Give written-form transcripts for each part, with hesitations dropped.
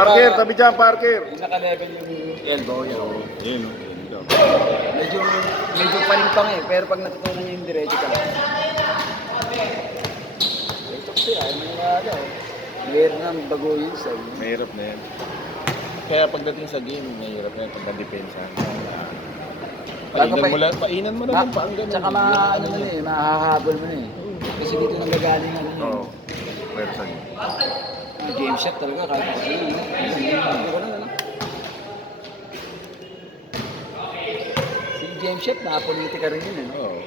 Parker, tabi dyan, Parker. Yung naka-level yung elbow, yun. Oo, yun. Medyo, medyo palimpang eh, pero pag natutunan niya yung diretso ka lang. Ito kasi, ay mangyayari eh. Meron ng baguhin sa'yo. Mahirap na yan. Kaya pagdating sa game, mahirap na yan pag na-depensa. Painan mo na ng pang ganun. Tsaka ano mo na eh, mahahabol mo na eh. Kasi dito nang gagaling ano yun. Oo, pero saan yun? Game shot talaga kahit pa sa'yo. Si game shot, nakapolitika rin yun eh. Oo.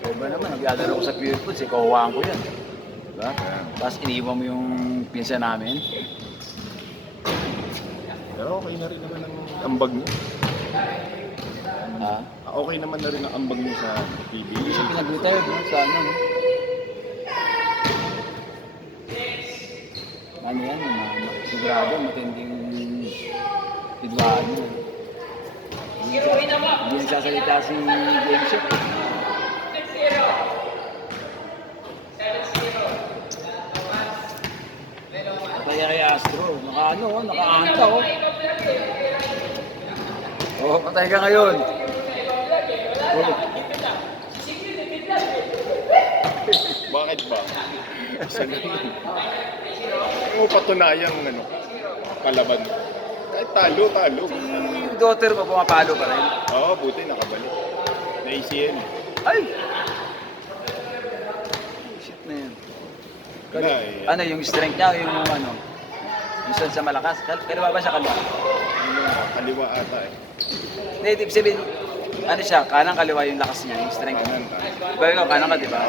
O ba naman, naglalaro ko sa Pure Foods, kuhuhaan ko yan. Diba? Ayan. Tapos iniwan mo yung pinsa namin. Pero okay na rin naman ang ambag niya. Ha? Okay naman na rin ang ambag niya sa PBA. Hindi siya pinag-retire no? Sa ano. No? Ano yan, sigurado, matinding idwaan mo. Hindi nagsasalita si Game Shot. Kaya kay Astro, naka-anta oh. Oh, patay ka ngayon. Oh. Bakit ba? Saan mo patunayang ano, palaban. Kahit talo. Yung daughter mo pumapalo pa rin. Oo, buti nakabalik. Na-ACL. Ay! Shit na yan. Wala eh. Ano yung strength niya o yung ano? Yung saan sa malakas? Kaliwa ba siya kaliwa? Kaliwa ata eh. Hindi, ibig sabihin, ano siya, kanang kaliwa yung lakas niya, yung strength niya. Diba ikaw, kanang ka, diba?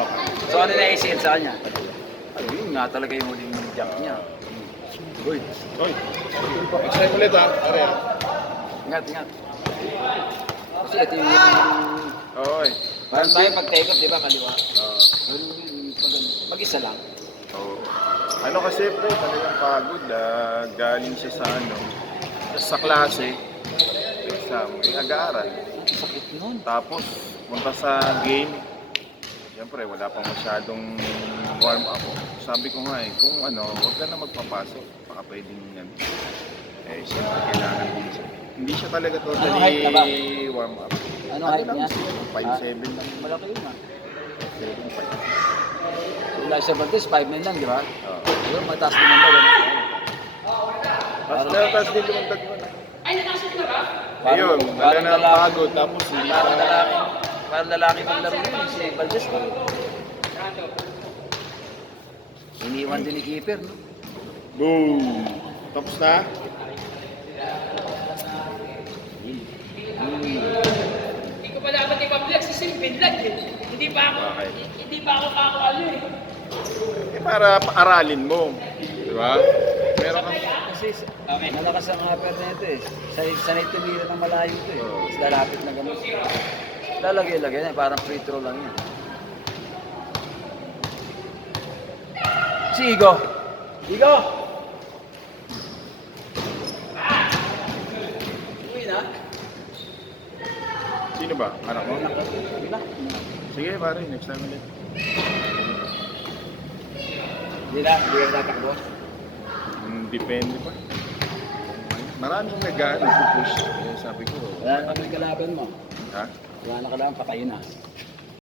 So ano na i-seal sa kanya? Ay, yun nga talaga yung huling jump niya. Uy, Oy, next time ulit ha. Are. ingat. Kasi ito yung Oo eh. parang tayo pag take off, diba, kaliwa? Oo. Mag-isa lang. Oo. Ano kasi pre, talagang pagod. Galing siya sa ano, sa klase. Exam, ag-aaral. Sakit nun. Tapos, punta sa game. Siyempre, wala pang masyadong warm up. Sabi ko nga eh, kung ano, huwag ka na magpapasok. Baka pwedeng yan. Eh, siyempre, kailangan din siya. Hindi siya talaga Ano height na ba? totally warm up. Ano height lang niya? siya, 5'7 lang. Malaki yun ah. 7'5. So, wala siya Bantes, 5'9 lang, di ba? Oo. Pero mataas naman daw. Ano? Tapos din lumagdag mo na. Parang- Ayun, wala parang na lalaki- pagod. Tapos hindi Parang pa. lalaki. Parang lalaki maglaro yun, si Valdez. No? Iniwan din ni keeper, no? Boom! Tapos na? Hindi ko pa dapat i-public si Silvin Lag eh. Hindi pa ako, Bakit? hindi pa ako kakawalo eh. Eh, para aralin mo. Di ba? Meron kang... Kasi malakas ang upper na ito eh. Sanay tumira ng malayo ito eh. Mas lalapit na gamot. Lalagay-lagay na, parang free throw lang yan. Si Igo! Igo! Uwi na? Sino ba? Anak mo? Uwi na? Sige, pare. Next time ulit. Hindi na tatakbo. Depende pa. Maraming nag-push. Kaya sabi ko, Wala na kami kalaban mo. ha? Wala na kalaban, patayin na.